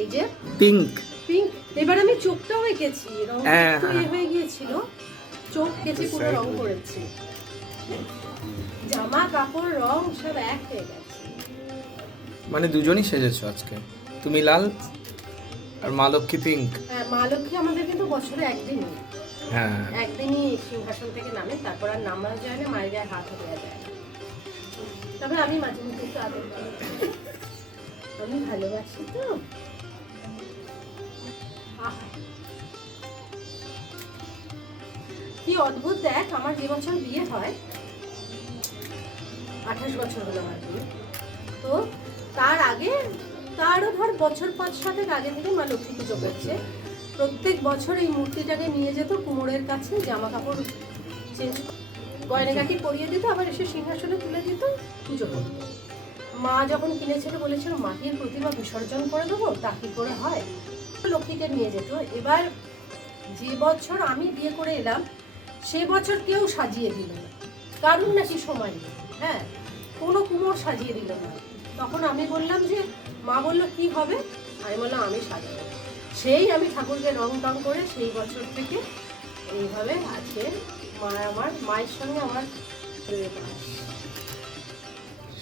এই যে? Pink pink এবার আমি চোখটাও এঁকেছি রং হ্যাঁ, হ্যাঁ। হয়ে গিয়েছিল। চোখ কেচে পুরো রং করেছি। জামা কাপড় রং সব এক হয়ে গেছে। মানে দুজনই সেজেছো আজকে? তুমি লাল আর মা লক্ষ্মী পিঙ্ক হ্যাঁ মা লক্ষ্মী আমাদের কিন্তু বছরে একদিনই। হ্যাঁ একদিনই সিংহাসন থেকে নামে তারপর আর নামা যায় না মায়ের গায়ে হাত দেওয়া যায়। তবে আমি মাঝে মধ্যে একটু আদর আমি ভালোবাসি তো। কি অদ্ভুত দেখ আমার যে বছর বিয়ে হয় আঠাশ বছর হলো আমার বিয়ে তো তার আগে তারও ধর বছর পাঁচ সাতেক আগে থেকে মা লক্ষ্মী পুজো করছে। প্রত্যেক বছর এই মূর্তিটাকে নিয়ে যেত কুমোরের কাছে জামা কাপড় চেঞ্জ গয়না গয়নাগাটি পরিয়ে দিত আবার এসে সিংহাসনে তুলে দিত পুজো করতো। মা যখন কিনেছিল বলেছিল মাটির প্রতিমা বিসর্জন করে দেবো, তা কি করে হয়? লক্ষ্মীকে নিয়ে যেত। এবার যে বছর আমি বিয়ে করে এলাম, সে বছর কেউ সাজিয়ে দিল না। কারণ নাকি সময় নেই হ্যাঁ? কোনো কুমোর সাজিয়ে দিল না। তখন আমি বললাম যে, মা বলল, কি হবে? আমি বললাম, আমি সাজাবো। সেই আমি ঠাকুরকে রং টং করে সেই বছর থেকে এইভাবে আজকে মা আমার মায়ের সঙ্গে আমার।